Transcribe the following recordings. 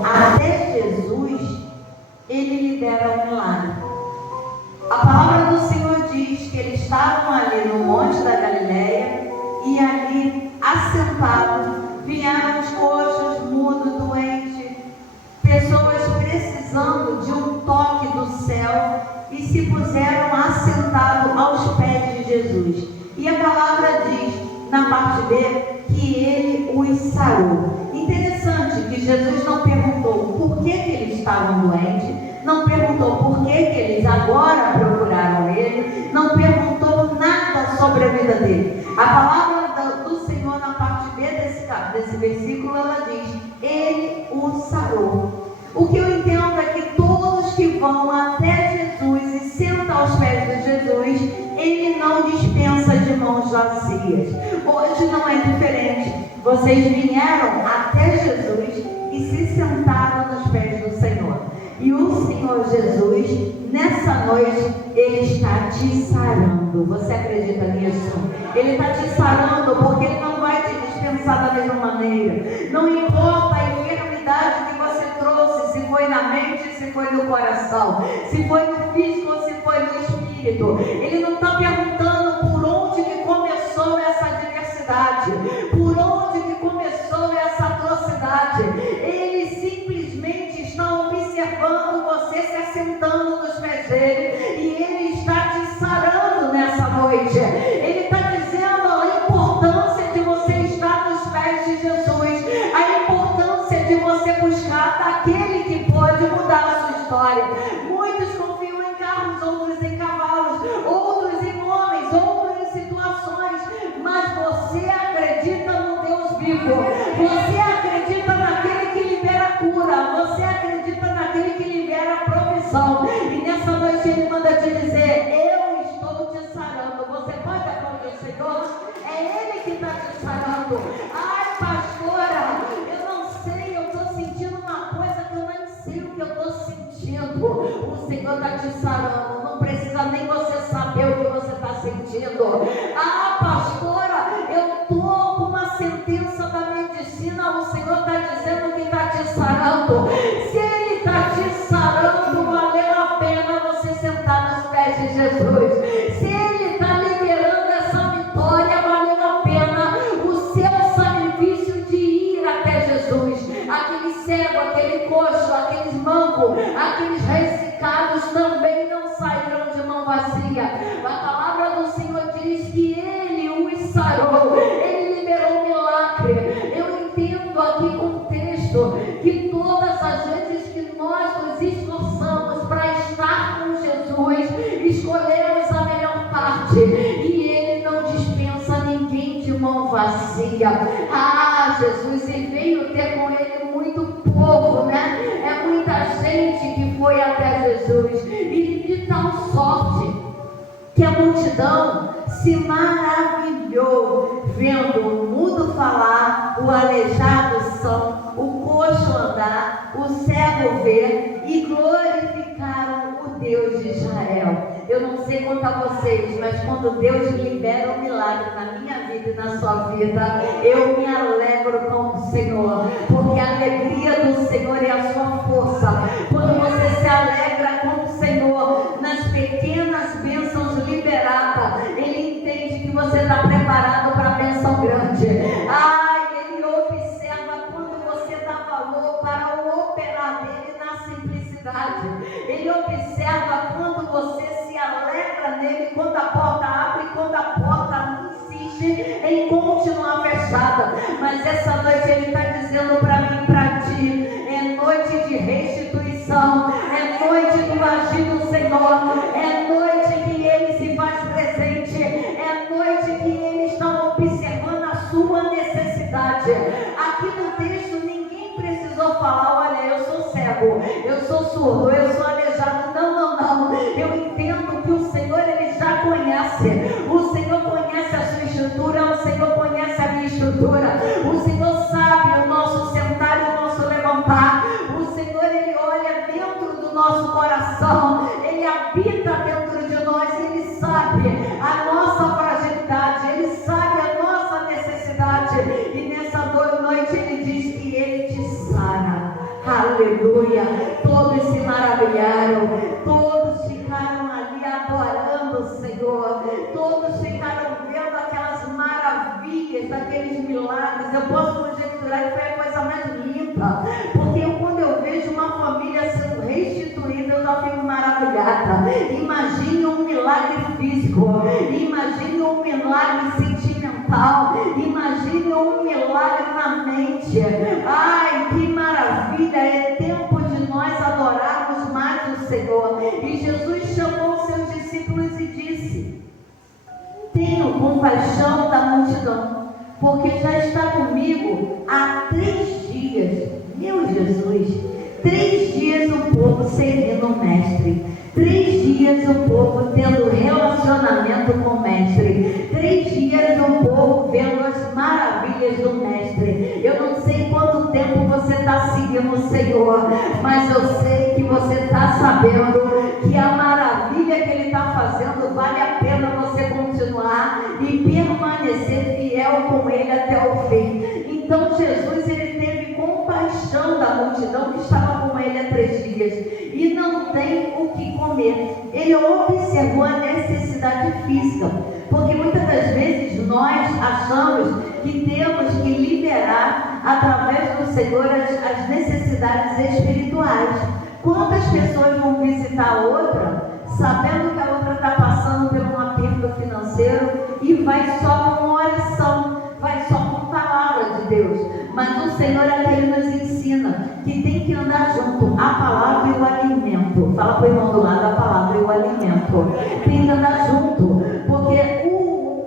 até Jesus, ele libera um milagre. A palavra do Senhor diz que eles estavam ali no Monte da Galileia e ali, assentados, vieram os coxos, mudos, doentes, pessoas precisando de um toque do céu e se puseram assentados aos pés de Jesus. E a palavra diz, na parte B, que ele os sarou. Interessante que Jesus não perguntou por que eles estavam doentes, não perguntou por que eles agora procuraram ele, não perguntou nada sobre a vida dele. A palavra do Senhor na parte B desse versículo, ela diz, ele os sarou. O que eu entendo é que todos que vão até Jesus e sentam aos pés de Jesus, ele não dispensa de mãos vazias. Hoje não é diferente. Vocês vieram até Jesus e se sentaram nos pés do Senhor. E o Senhor Jesus, nessa noite, ele está te sarando. Você acredita nisso? Ele está te sarando porque ele não vai te dispensar da mesma maneira. Não importa a enfermidade que você trouxe, se foi na mente, se foi no coração, se foi no físico ou se foi no espírito. Ele não está perguntando por onde que começou essa adversidade, por onde que começou essa atrocidade. Ele simplesmente está observando você se assentando nos pés dele e ele está te sarando nessa noite. Ele está dizendo a importância de você estar nos pés de Jesus, a importância de você buscar daquele que pode mudar a sua história. Muitos confiam em carros, outros em cavalos, outros em homens, outros em situações, mas você acredita no Deus vivo, você acredita naquele que libera cura, você acredita naquele que libera provisão. E nessa noite ele manda te dizer, eu estou te sarando. Você pode aplaudir o Senhor? É ele que está te sarando. Ai, pastora, eu não sei, eu estou sentindo uma coisa que eu nem sei o que eu estou sentindo. O Senhor está te sarando, não precisa nem você saber o que você está sentindo. Ah, pastora, eu estou com uma sentença da medicina, o Senhor está dizendo que está te sarando. Se ele está te sarando, valeu a pena você sentar nos pés de Jesus. Se ele está liberando essa vitória, valeu a pena o seu sacrifício de ir até Jesus. Aquele cego, aquele coxo, aqueles mancos, aqueles ressecados também não saíram de mão vazia. A palavra do Senhor diz que ele os sarou, ele liberou o milagre. Eu entendo aqui com o texto que todas as vezes que nós nos esforçamos para estar com Jesus, escolhemos a melhor parte e ele não dispensa ninguém de mão vazia. Ah, Jesus, e veio ter com ele muito povo, né? É muita gente que foi até Jesus e de tal sorte que a multidão se maravilhou vendo o mudo falar, o aleijado são, o coxo andar, o cego ver e glorificaram o Deus de Israel. Eu não sei quanto a vocês, mas quando Deus libera um milagre na minha vida e na sua vida, eu me alegro com o Senhor, porque a alegria do Senhor é a sua força. Quando você se alegra com o Senhor nas pequenas bênçãos liberadas, ele entende que você está preparado para a bênção grande. Ai, ele observa quando você dá valor para o operar dele na simplicidade. Ele observa quando você se alegra nele, quando a porta abre e quando a porta insiste em continuar fechada. Mas essa noite ele está dizendo para mim e para ti, é noite de restituição, é noite do agir do Senhor, é noite que ele se faz presente, é noite que ele está observando a sua necessidade. Aqui no texto ninguém precisou falar, olha, eu sou cego, eu sou surdo, eu sou aleijado. Não. Eu entendo que o Senhor ele já conhece. O Senhor conhece a sua estrutura, o Senhor conhece a minha estrutura. O Senhor sabe o nosso sentar e o nosso levantar. O Senhor ele olha dentro do nosso coração, ele habita dentro de nós, ele sabe a nossa fragilidade, ele sabe a nossa necessidade. E nessa noite ele diz que ele te sara. aleluia. Todos se maravilharam, todos ficaram ali adorando o Senhor, todos ficaram vendo aquelas maravilhas, aqueles milagres. Eu posso conjecturar que foi a coisa mais linda, porque quando eu vejo uma família sendo restituída, eu já fico maravilhada. Imagine um milagre físico, imagine um milagre sentimental, imagine um milagre na mente. Ai, que maravilha! É tempo de nós adorarmos mais o Senhor. E Jesus chamou os seus discípulos e disse: tenho compaixão da multidão, porque já está comigo há 3 dias. Meu Jesus, 3 dias o povo servindo o Mestre, 3 dias o povo tendo relacionamento com o Mestre, 3 dias o povo vendo as maravilhas do Mestre. Eu não sei quanto tempo você está seguindo o Senhor, mas eu sei que você está sabendo que a maravilha que Ele está fazendo vale a pena você continuar e permanecer fiel com Ele até o fim. Então Jesus, Ele teve compaixão da multidão que estava com Ele há 3 dias e não tem o que comer. Ele observou a necessidade física, porque muitas das vezes nós achamos que temos que liberar através do Senhor as necessidades espirituais. Quantas pessoas vão visitar a outra sabendo que a outra está passando por um aperto financeiro e vai só com oração, vai só com palavra de Deus? Mas o Senhor é que Ele nos ensina que tem que andar junto a palavra e o alimento. Fala para o irmão do lado: a palavra e o alimento. Tem que andar junto, porque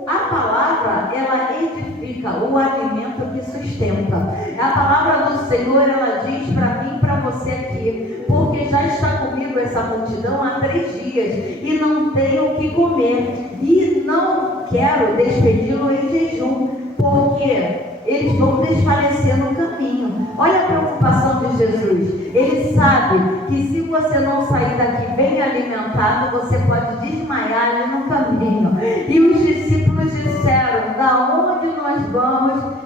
a palavra, ela edifica, o alimento que sustenta. A palavra do Senhor, ela diz para mim e para você aqui: porque já está comigo essa multidão há 3 dias e não tenho o que comer, e não quero despedi-lo em jejum, porque eles vão desfalecer no caminho. Olha a preocupação de Jesus. Ele sabe que se você não sair daqui bem alimentado, você pode desmaiar ali no caminho. E os discípulos disseram: da onde nós vamos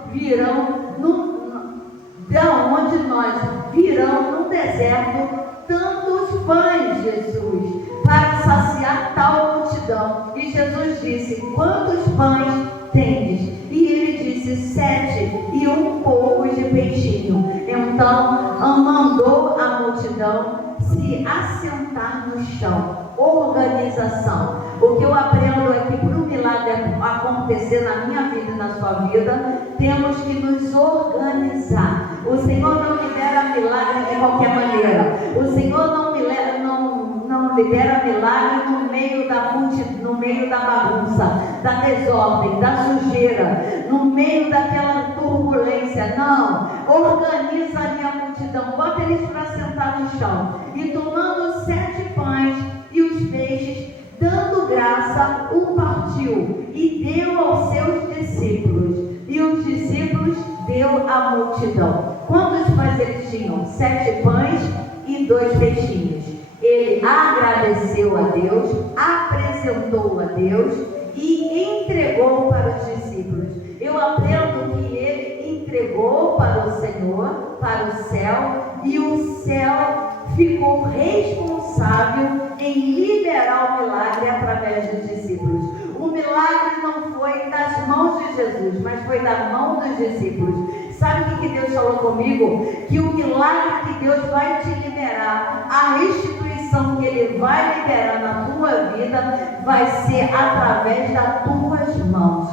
virão no deserto tantos pães, Jesus, para saciar tal multidão? E Jesus disse: quantos pães tendes? E ele disse: 7 e um pouco de peixinho. Então mandou a multidão se assentar no chão. Organização. O que eu aprendo é que para o milagre acontecer na minha vida e na sua vida, temos que nos organizar. O Senhor não libera milagre de qualquer maneira. O Senhor não libera milagre no meio da multidão, no meio da bagunça, da desordem, da sujeira, no meio daquela turbulência. Não. Organiza ali a multidão, bota eles para sentar no chão. E tomando 7 pães e os peixes, dando graça, o partiu e deu aos seus discípulos. E os discípulos deu à multidão. Quantos pães eles tinham? 7 pães e 2 peixinhos. Ele agradeceu a Deus, apresentou a Deus e entregou para os discípulos. Eu aprendo que ele entregou para o Senhor, para o céu, e o céu ficou responsável em liberar o milagre através dos discípulos. O milagre não foi das mãos de Jesus, mas foi da mão dos discípulos. Sabe o que Deus falou comigo? Que o milagre que Deus vai te liberar, a restituição que Ele vai liberar na tua vida, vai ser através das tuas mãos.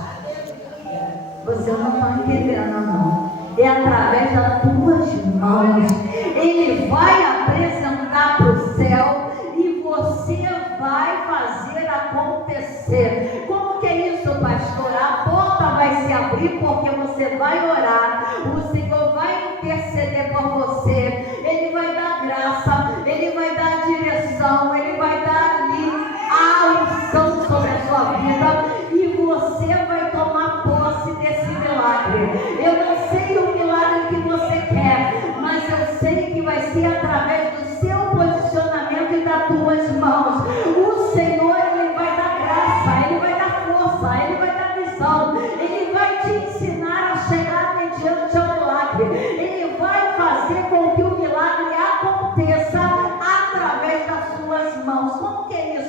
Você não está entendendo, não. É através das tuas mãos. Ele vai apresentar para o céu e você vai fazer acontecer. Como que é isso, pastor? A porta vai se abrir porque você vai orar. O Senhor vai interceder por você. Ele vai dar graça, Ele vai dar direção, Ele vai dar ali a unção sobre a sua vida e você vai tomar posse desse milagre. Eu não sei o milagre que você quer, mas eu sei que vai ser através do seu posicionamento e das tuas mãos. O Senhor, Ele vai dar graça, Ele vai dar força, Ele vai dar visão, Ele vai te ensinar a chegar mediante ao milagre. Ele vai fazer com que o milagre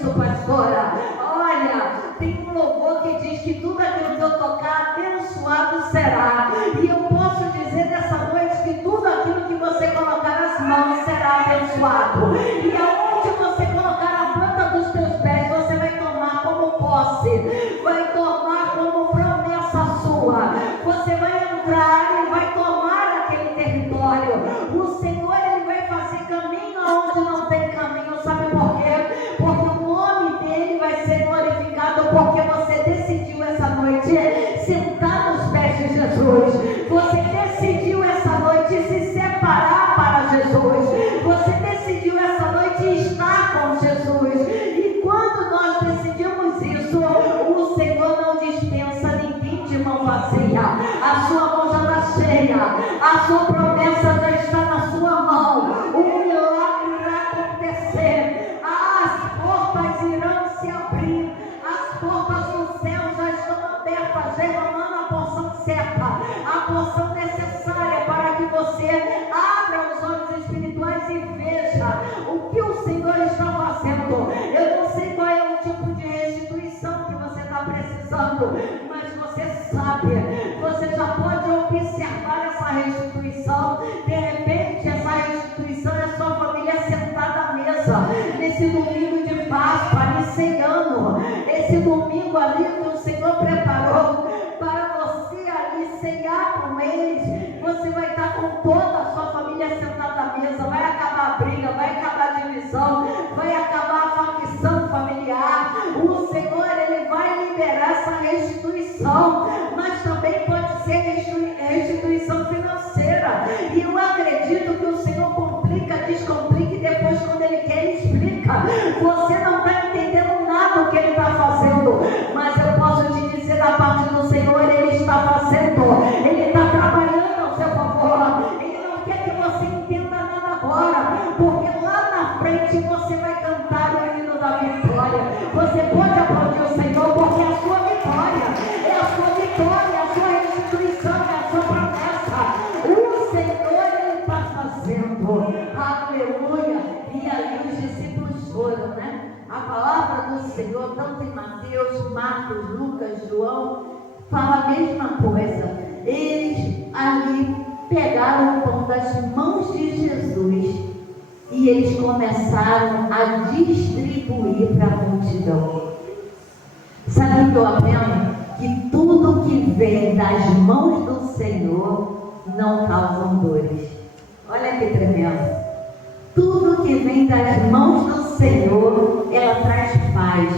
isso, pastora. Olha, tem um louvor que diz que tudo aquilo que eu tocar, abençoado será. E eu posso dizer nessa noite que tudo aquilo que você colocar nas mãos será abençoado. E aonde você colocar a planta dos teus pés, você vai tomar como posse, vai tomar como promessa sua. Você vai entrar e vai tomar aquele território. O Senhor, Ele vai fazer caminho onde não tem caminho. Sabe por quê? Porque o nome dele vai ser glorificado, porque você decidiu essa noite sentar nos pés de Jesus. Você decidiu essa noite se separar para Jesus. Você decidiu essa noite estar com Jesus. E quando nós decidimos isso, o Senhor não dispensa ninguém de mão vazia. A sua mão já está cheia, a sua promessa já está na sua mão. O milagre irá acontecer, as portas irão se abrir, as portas do céu já estão abertas, derramando a porção certa, a porção necessária para que você abra os olhos espirituais e veja o que o Senhor está fazendo. Eu não sei qual é o tipo de restituição que você está precisando, mas você sabe, você já pode observar essa restituição. De repente, essa restituição é a sua família sentada à mesa, nesse domingo de Páscoa, ali ceiando, esse domingo ali que o Senhor preparou para você ali ceiar com eles. Você vai estar com toda a sua família sentada à mesa, vai acabar a briga, vai acabar a divisão, vai acabar a facção familiar. O Senhor, Ele vai liberar essa restituição, mas também pode ser restituição financeira. E eu acredito que o Senhor complica, descomplica e depois, quando Ele quer, Ele explica. Você não está entendendo nada do que Ele está fazendo, mas eu posso te dizer da parte do Senhor, Ele está fazendo, Ele está trabalhando ao seu favor. Ele não quer que você entenda nada agora, porque lá na frente você vai cantar o hino da vitória. Você pode aplaudir o Senhor, porque é a sua vitória, é a sua vitória, é a sua restituição, é a sua promessa. O Senhor, Ele está fazendo. Aleluia. E ali os discípulos foram, né? A palavra do Senhor, tanto em Mateus, Marcos, Lucas, João, fala a mesma coisa. Eles ali pegaram o pão das mãos de Jesus e eles começaram a distribuir para a multidão. Sabe o que eu aprendo? Que tudo que vem das mãos do Senhor não causa dores. Olha que tremendo. Tudo que vem das mãos do Senhor, ela traz paz,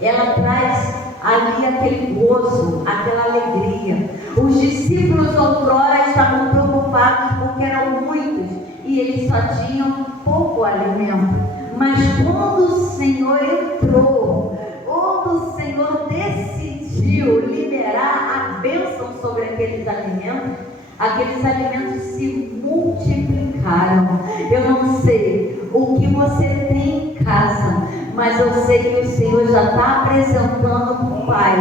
ela traz ali aquele gozo, aquela alegria. Os discípulos outrora estavam preocupados porque eram muitos e eles só tinham pouco alimento. Mas quando o Senhor entrou, quando o Senhor decidiu liberar a bênção sobre aqueles alimentos se multiplicaram. Eu não sei o que você tem em casa, mas eu sei que o Senhor já está apresentando para o Pai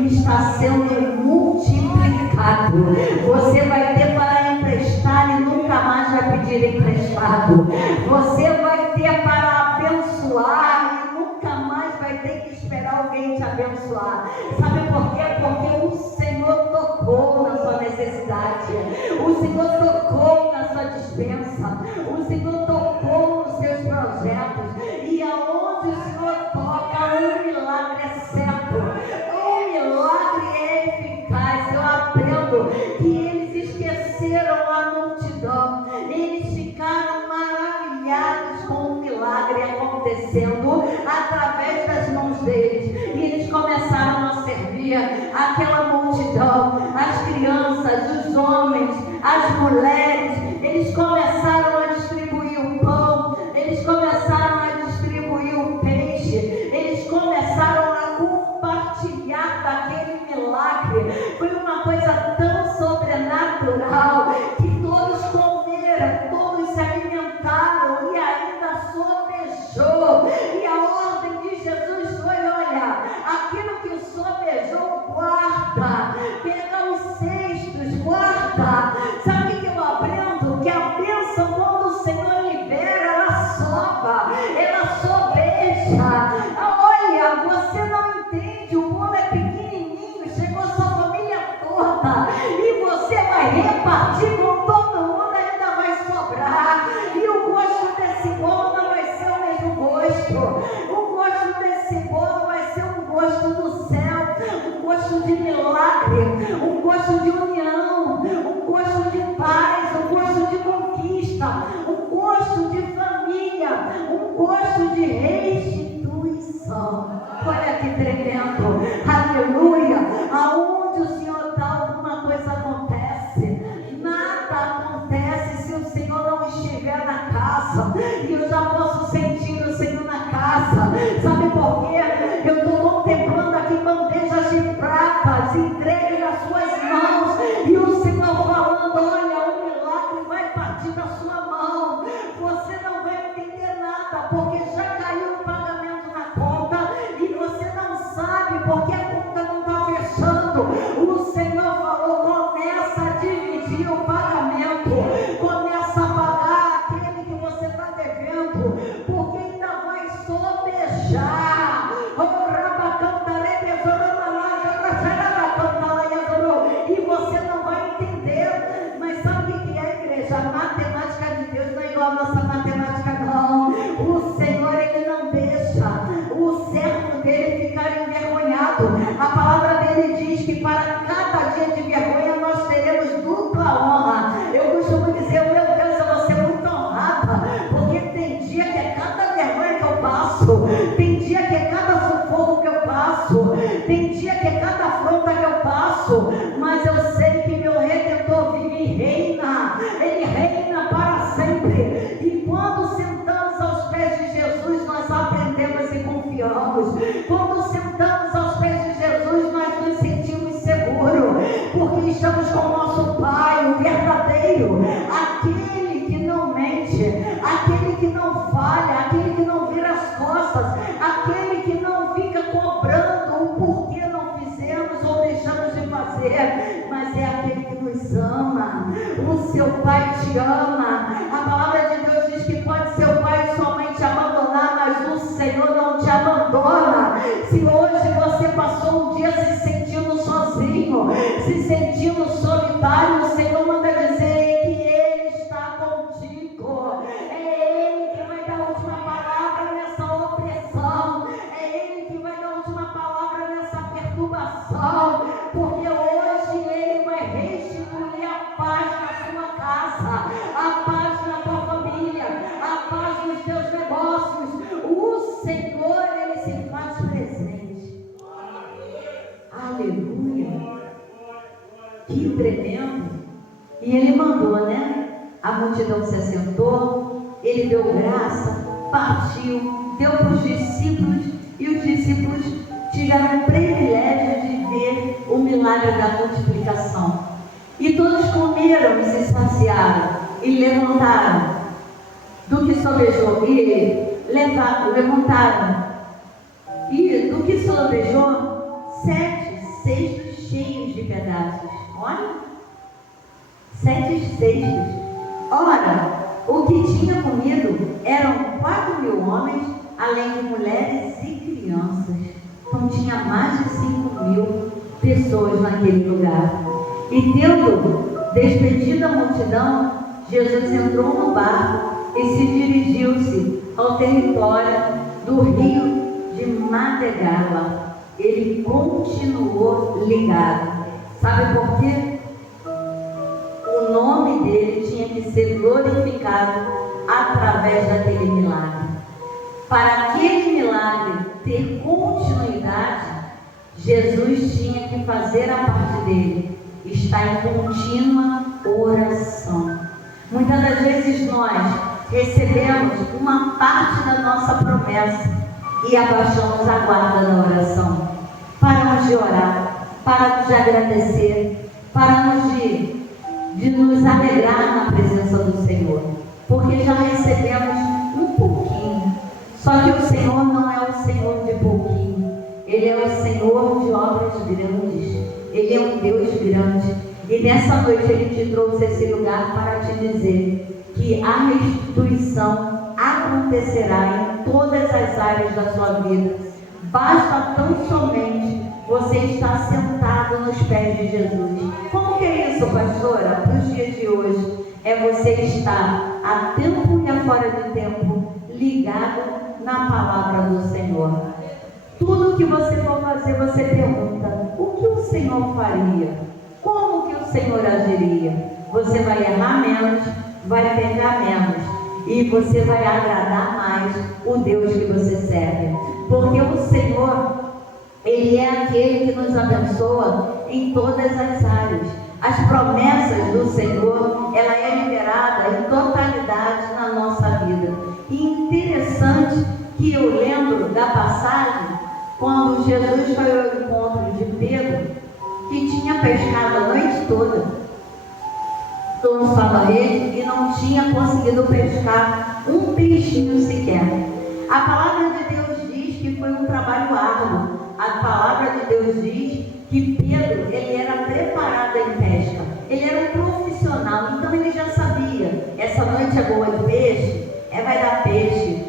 e está sendo multiplicado. Você vai ter para emprestar e nunca mais vai pedir emprestado. Você vai ter para abençoar e nunca mais vai ter que esperar alguém te abençoar. Sabe por quê? Porque o Senhor tocou na sua necessidade, o Senhor tocou na sua dispensa, o Senhor tocou nos seus projetos. E aonde o Senhor toca, um milagre é certo, um milagre é eficaz. Eu aprendo que eles esqueceram a multidão, eles ficaram maravilhados com o milagre acontecendo através das mãos deles. E eles começaram a servir aquela multidão, as crianças, os homens, as mulheres. Eles começaram a distribuir o pão, eles começaram a distribuir o peixe, eles começaram a compartilhar daquele milagre. Foi uma coisa tão sobrenatural que todos comeram, todos se alimentaram e ainda sobejou. E a ordem de Jesus foi: olha, aquilo que o sobejou, guarda, pega os cestos, guarda. Sabe o que eu gosto de restituição. Olha que tremendo, aleluia. Aonde o Senhor está, alguma coisa acontece. Nada acontece se o Senhor não estiver na casa. E eu já posso sentir o Senhor na casa. Sabe por quê? Eu estou contemplando aqui bandejas de prata entregues nas suas mãos. E o Senhor falando: olha, o milagre vai partir da sua mão. Você não vai entender nada, porque já caiu o pagamento na conta. E você não sabe porque a conta não está fechando. O Senhor falou: começa a dividir o pagamento. Começa a pagar aquele que você está devendo, porque ainda vai sobejar. E você não vai entender. Mas sabe o que é, igreja? A matemática de Deus não é igual a nossa matemática, não. O Senhor, Ele não deixa o servo dele ficar envergonhado. A palavra dele diz que para cada dia de vergonha nós teremos dupla honra. Eu costumo dizer: meu Deus, eu vou ser muito honrada, porque tem dia que é cada vergonha que eu passo, tem dia que é cada sufoco que eu passo, tem dia que é cada afronta que eu passo, mas eu sei que meu Redentor vive e reina. Ele reina para sempre. E quando sentamos aos pés de Jesus, nós aprendemos e confiamos. Quando sentamos aos pés de Jesus, nós nos sentimos seguros, porque estamos com o nosso Pai, o verdadeiro, aquele que não mente, aquele que não falha, aquele que não vira as costas, aquele que não fica cobrando o porquê não fizemos ou deixamos de fazer, mas é aquele que nos ama. O seu Pai te ama. A palavra de Deus diz que pode seu pai e sua mãe te abandonar, mas o Senhor não te abandona. Se hoje você passou um dia se sentindo sozinho, se sentindo solitário, o Senhor manda dizer que Ele está contigo. É Ele que vai dar a última palavra nessa opressão. É Ele que vai dar a última palavra nessa perturbação. Porque hoje Ele vai restituir a paz na sua casa, a paz na tua família, a paz nos teus negócios. O Senhor, Ele se faz presente. Aleluia. Que tremendo. E Ele mandou, né? A multidão se assentou, Ele deu graça, partiu, deu para os discípulos, e os discípulos tiveram o privilégio de ver o milagre da multiplicação. E todos comeram e se saciaram, e levantaram do que sobejou, levantaram, e do que sobejou, 7 cestos cheios de pedaços. Olha, 7 cestos. Ora, o que tinha comido eram 4.000 homens, além de mulheres e crianças. Então tinha mais de 5.000 pessoas naquele lugar. E tendo despedido a multidão, Jesus entrou no barco e se dirigiu-se ao território do rio de Magdala. Ele continuou ligado. Sabe por quê? O nome dele tinha que ser glorificado através daquele milagre. Para aquele milagre ter continuidade, Jesus tinha que fazer a parte dele, estar em contínua oração. Muitas das vezes nós recebemos uma parte da nossa promessa e abaixamos a guarda da oração. Paramos de orar, paramos de agradecer, paramos de nos alegrar na presença do Senhor, porque já recebemos um pouquinho. Só que o Senhor não é o Senhor de pouquinho, Ele é o Senhor de obras grandes, Ele é um Deus grande. E nessa noite Ele te trouxe esse lugar para te dizer que a restituição acontecerá em todas as áreas da sua vida. Basta tão somente você estar sentado nos pés de Jesus. Como que é isso, pastora? Para os dias de hoje, é você estar a tempo e a fora de tempo ligado na palavra do Senhor. Tudo que você for fazer, você pergunta: o que o Senhor faria? Como que o Senhor agiria? Você vai errar menos, vai pecar menos. e você vai agradar mais o Deus que você serve. Porque o Senhor, Ele é aquele que nos abençoa em todas as áreas. As promessas do Senhor, ela é liberada em totalidade na nossa vida. E interessante que eu lembro da passagem, quando Jesus foi ao encontro de Pedro, que tinha pescado a noite toda, lançado a rede e não tinha conseguido pescar um peixinho sequer. A palavra de Deus diz que foi um trabalho árduo. A palavra de Deus diz que Pedro, ele era preparado em pesca, ele era um profissional, então ele já sabia, essa noite é boa de peixe, vai dar peixe.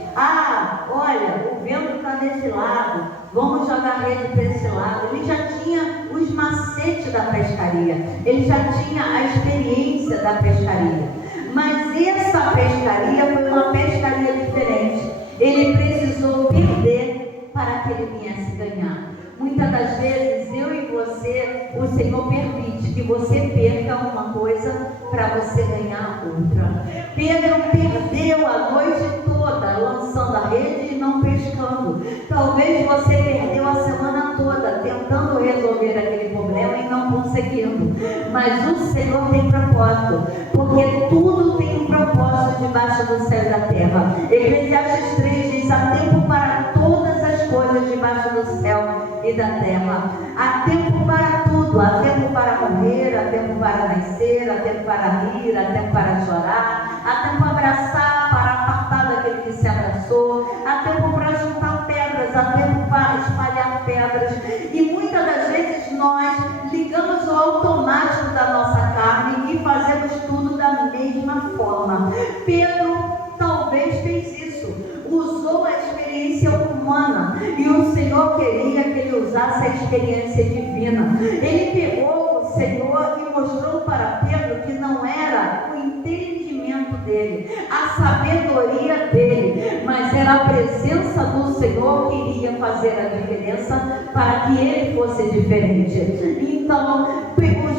Olha, o vento está desse lado, vamos jogar rede para esse lado. Ele já tinha os macetes da pescaria, ele já tinha a experiência da pescaria. Mas essa pescaria foi uma pescaria diferente. Ele precisou perder para que ele viesse ganhar. Muitas das vezes, eu e você, o Senhor permite que você perca uma coisa para você ganhar outra. Pedro perdeu a noite toda lançando a rede e não pescando. Talvez você perdeu a semana toda tentando resolver aquele problema e não conseguindo. Mas o Senhor tem propósito, porque tudo tem um propósito debaixo do céu e da terra. Eclesiastes 3 diz: há tempo para todas as coisas debaixo do céu e da terra. Há tempo para tudo, há tempo para morrer, há tempo para nascer, há tempo para rir, há tempo para chorar, há tempo para abraçar, para apartar daquele que se abraçou, há tempo para juntar pedras, há tempo para espalhar pedras. E muitas das vezes nós ligamos o automático da nossa carne e fazemos tudo da mesma forma. Pedro talvez fez isso, usou a experiência humana, e o Senhor queria que ele usasse a experiência divina. Ele pegou o Senhor e mostrou para Pedro que não era o entendimento dele, a sabedoria dele, mas era a presença do Senhor que iria fazer a diferença para que ele fosse diferente. Então,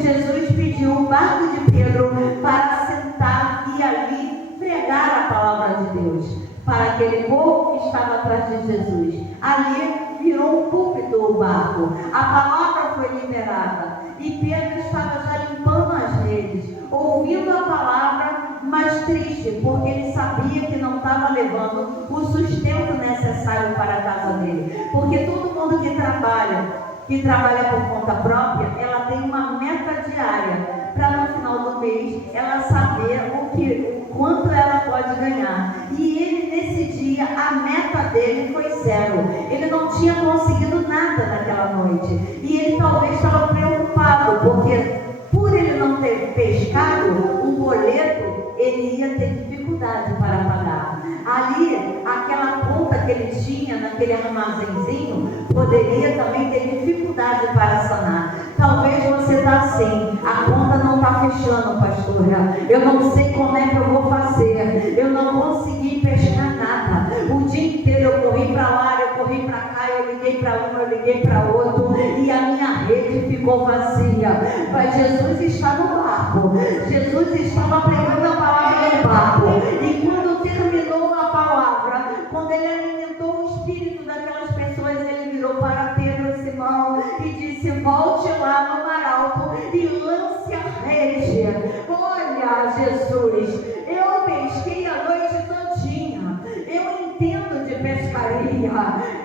Jesus pediu o barco de Pedro para sentar e ali pregar a palavra de Deus para aquele povo que estava atrás de Jesus. Ali virou um púlpito o barco, a palavra foi liberada e Pedro estava já limpando as redes, ouvindo a palavra, mas triste, porque ele sabia que não estava levando o sustento necessário para a casa dele. Porque todo mundo que trabalha por conta própria, ela tem uma meta diária, para no final do mês ela saber o quanto ela pode ganhar. E ele, nesse dia, a meta dele foi 0. Ele não tinha conseguido nada naquela noite. E ele talvez estava preocupado, porque por ele não ter pescado, o boleto ele ia ter dificuldade para pagar. Ali, aquela conta que ele tinha naquele armazenzinho, poderia também ter dificuldade para sanar. Talvez você está assim: a conta não está fechando, pastora, eu não sei como é que eu vou fazer, eu não consegui pescar nada, o dia inteiro eu corri para lá, eu corri para cá, eu liguei para um, eu liguei para outro, e a minha rede ficou vazia. Mas Jesus está no barco, Jesus estava pregando a palavra no barco, e quando terminou a palavra, quando ele alimentou o espírito daquelas pessoas, ele virou para Pedro e Simão e disse: volte lá no mar alto e lance a rede. Olha, Jesus, eu pesquei a noite todinha, eu entendo de pescaria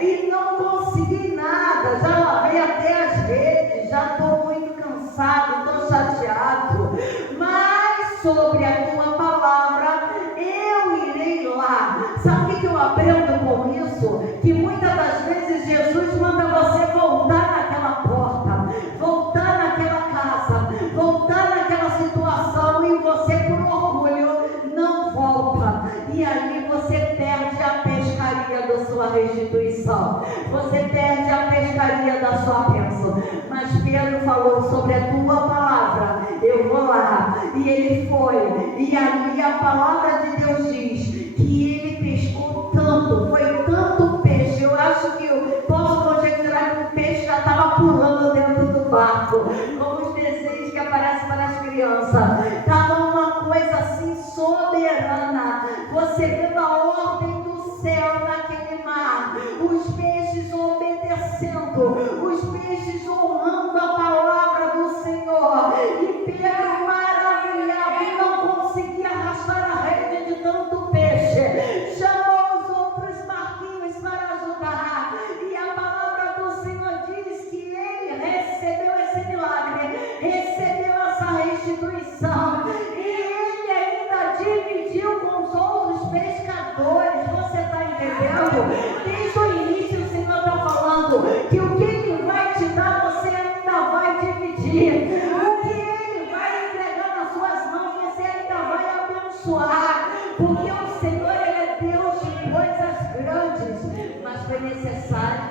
e não consegui nada, já lavei até as redes, já estou muito cansado, estou chateado, mas sobre a tua palavra eu irei lá. Sabe o que eu aprendo com isso? Que muitas das vezes Jesus manda você voltar naquela porta, voltar naquela casa, voltar naquela situação, e você, por orgulho, não volta. E ali você perde a pescaria da sua restituição, você perde a pescaria da sua bênção. Mas Pedro falou: sobre a tua palavra eu vou lá. E ele foi, e ali a palavra de Deus diz que ele pescou tanto, foi tanto peixe. Eu acho que eu posso conjecturar que o peixe já estava pulando dentro do barco, como os desenhos que aparecem para as crianças. Estava uma coisa assim soberana. Você recebendo a ordem do céu naquele mar, os peixes obedecendo, os peixes honrando a palavra do Senhor, e Pedro, maravilhado, não conseguia arrastar a rede de tanto peixe, chamou os outros barquinhos para ajudar, e a palavra do Senhor diz que ele recebeu esse milagre, recebeu essa restituição, e ele ainda dividiu com os outros pescadores. Você está entendendo? Desde o início o Senhor está falando que o que Ele vai te dar, você ainda vai dividir. O que Ele vai entregar nas suas mãos, você ainda vai abençoar. Porque o Senhor, Ele é Deus de coisas grandes. Mas foi necessário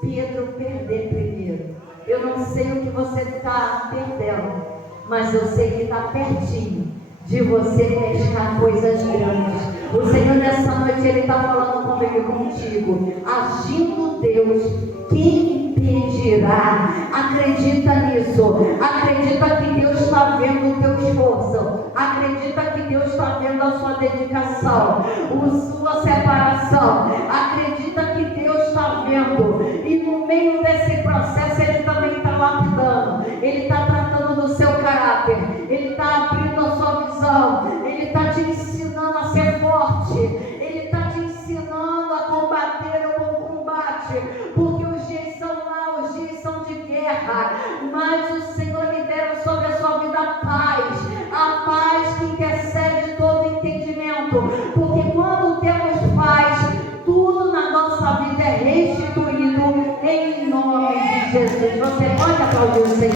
Pedro perder primeiro. Eu não sei o que você está perdendo, mas eu sei que está pertinho de você pescar coisas grandes. O Senhor nessa noite, Ele está falando comigo e contigo. Agindo Deus, quem impedirá? Acredita nisso. Acredita que Deus está vendo o teu esforço. Acredita que Deus está vendo a sua dedicação, a sua separação. Acredita que Deus está vendo. E no meio desse processo, Ele também está lapidando. Ele está tratando do seu caráter. Ele está abrindo a sua visão. Ele está te ensinando a ser forte. Ele está te ensinando a combater o bom combate. Porque os dias são maus, os dias são de guerra. Mas o Senhor libera sobre a sua vida a paz. A paz que intercede todo entendimento. Porque quando temos paz, tudo na nossa vida é restituído em nome de Jesus. Você pode aplaudir o Senhor.